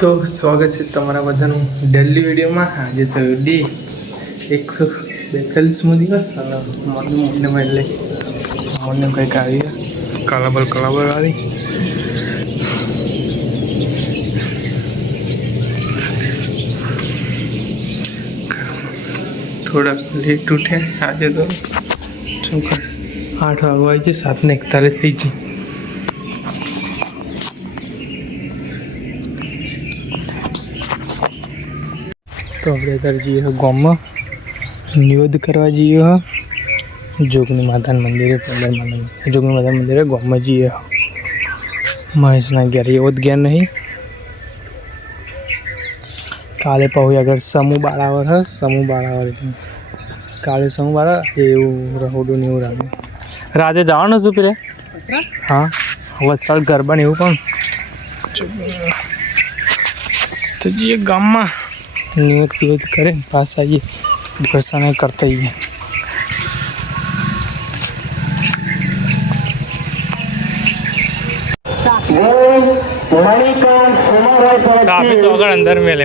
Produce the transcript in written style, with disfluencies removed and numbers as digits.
તો સ્વાગત છે તમારા બધાનું ડેલી વિડીયોમાં। આજે તો ડે 142મો દિવસ અને મોર્નિંગ એટલે મોર્નિંગ કંઈક આવી કલાબર આવી થોડા લેટ ઉઠ્યા। આજે તો શું કર 8 વાગવા છે, 7:41 થઈ ગઈ। तो આપણે અત્યારે જઈએ ગામમાં નિવેદ કરવા જઈએ। જોગણી માતા મંદિરે જોગણી માતા મંદિરે ગામમાં જઈએ। મહેશના ઘેર એવો જ ઘેર નહીં, કાલે પાહુ આગળ સમૂહ બાળાવર હ કાલે સમૂહ બાળા એવું રહોડું ને એવું રાતે જવાનું હતું પેલે। હા વસ્ત્રાલ ગરબા ને એવું પણ તો જઈએ ગામમાં नियत पियत करें पास आइए दर्शन करते ही तो अगर अंदर में ले